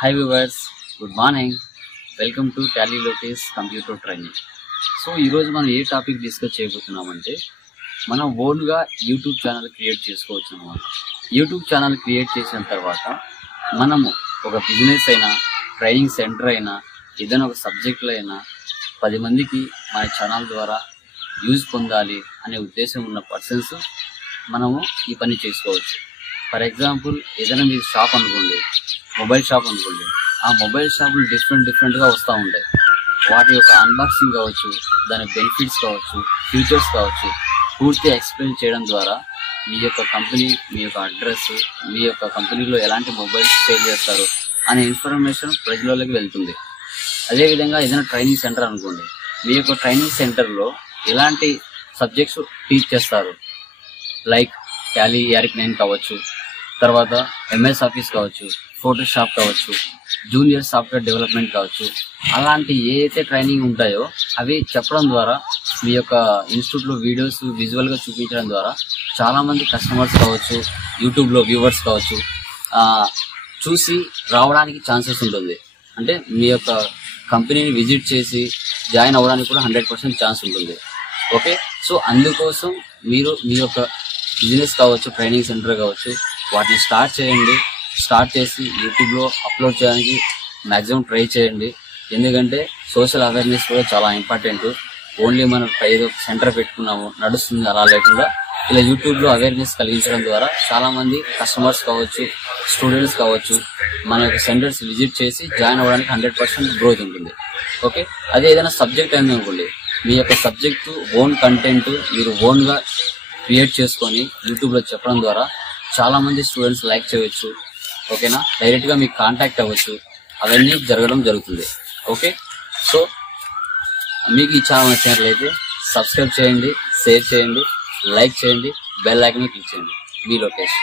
Hi viewers, good morning. Welcome to Tally Lotus Computer Training. So ఈరోజు మనం ఏ topic discuss చేయబోతున్నామంటే మనం ఓన్గా YouTube channel create చేసుకోవచ్చు అన్నమాట. యూట్యూబ్ ఛానల్ క్రియేట్ చేసిన తర్వాత మనము ఒక బిజినెస్ అయినా ట్రైనింగ్ సెంటర్ అయినా ఏదైనా ఒక సబ్జెక్ట్లో అయినా 10 మందికి మన ఛానల్ ద్వారా యూజ్ పొందాలి అనే ఉద్దేశం ఉన్న పర్సన్స్ మనము ఈ పని చేసుకోవచ్చు. ఫర్ ఎగ్జాంపుల్ ఏదైనా మీరు షాప్ అనుకోండి, మొబైల్ షాప్ అనుకోండి, ఆ మొబైల్ షాపులు డిఫరెంట్గా వస్తూ ఉంటాయి. వాటి యొక్క అన్బాక్సింగ్ కావచ్చు, దాని బెనిఫిట్స్ కావచ్చు, ఫీచర్స్ కావచ్చు, పూర్తి ఎక్స్ప్లెయిన్ చేయడం ద్వారా మీ యొక్క కంపెనీ, మీ యొక్క అడ్రస్, మీ యొక్క కంపెనీలో ఎలాంటి మొబైల్స్ సేల్ చేస్తారు అనే ఇన్ఫర్మేషన్ ప్రజలలోకి వెళ్తుంది. అదేవిధంగా ఏదైనా ట్రైనింగ్ సెంటర్ అనుకోండి, మీ యొక్క ట్రైనింగ్ సెంటర్లో ఎలాంటి సబ్జెక్ట్స్ టీచ్ చేస్తారు, లైక్ టాలీ ERP9 కావచ్చు, తర్వాత MS ఆఫీస్ కావచ్చు, ఫోటోషాప్ కావచ్చు, జూనియర్ సాఫ్ట్వేర్ డెవలప్మెంట్ కావచ్చు, అలాంటి ఏ అయితే ట్రైనింగ్ ఉంటాయో అవి చెప్పడం ద్వారా మీ యొక్క ఇన్స్టిట్యూట్లో వీడియోస్ విజువల్గా చూపించడం ద్వారా చాలామంది కస్టమర్స్ కావచ్చు, యూట్యూబ్లో వ్యూవర్స్ కావచ్చు చూసి రావడానికి ఛాన్సెస్ ఉంటుంది. అంటే మీ యొక్క కంపెనీని విజిట్ చేసి జాయిన్ అవ్వడానికి కూడా 100% ఛాన్స్ ఉంటుంది. ఓకే, సో అందుకోసం మీరు మీ యొక్క బిజినెస్ కావచ్చు, ట్రైనింగ్ సెంటర్ కావచ్చు, వాటిని స్టార్ట్ చేసి యూట్యూబ్లో అప్లోడ్ చేయడానికి మ్యాక్సిమం ట్రై చేయండి. ఎందుకంటే సోషల్ అవేర్నెస్ కూడా చాలా ఇంపార్టెంట్. ఓన్లీ మనం ఏదో సెంటర్ పెట్టుకున్నాము నడుస్తుంది అలా లేకుండా ఇలా యూట్యూబ్లో అవేర్నెస్ కలిగించడం ద్వారా చాలామంది కస్టమర్స్ కావచ్చు, స్టూడెంట్స్ కావచ్చు, మన యొక్క సెంటర్స్ విజిట్ చేసి జాయిన్ అవ్వడానికి 100% గ్రోత్ ఉంటుంది. ఓకే, అదే ఏదైనా సబ్జెక్ట్ అయింది అనుకోండి, మీ యొక్క సబ్జెక్టు ఓన్ కంటెంట్ మీరు ఓన్గా క్రియేట్ చేసుకొని యూట్యూబ్లో చెప్పడం ద్వారా చాలామంది స్టూడెంట్స్ లైక్ చేయవచ్చు. ఓకేనా, డైరెక్ట్గా మీకు కాంటాక్ట్ అవ్వచ్చు, అవన్నీ జరగడం జరుగుతుంది. ఓకే, సో మీకు ఈ ఛానల్ నచ్చినట్లయితే సబ్స్క్రైబ్ చేయండి, షేర్ చేయండి, లైక్ చేయండి, బెల్ ఐకాన్ క్లిక్ చేయండి. మీ లోకేష్.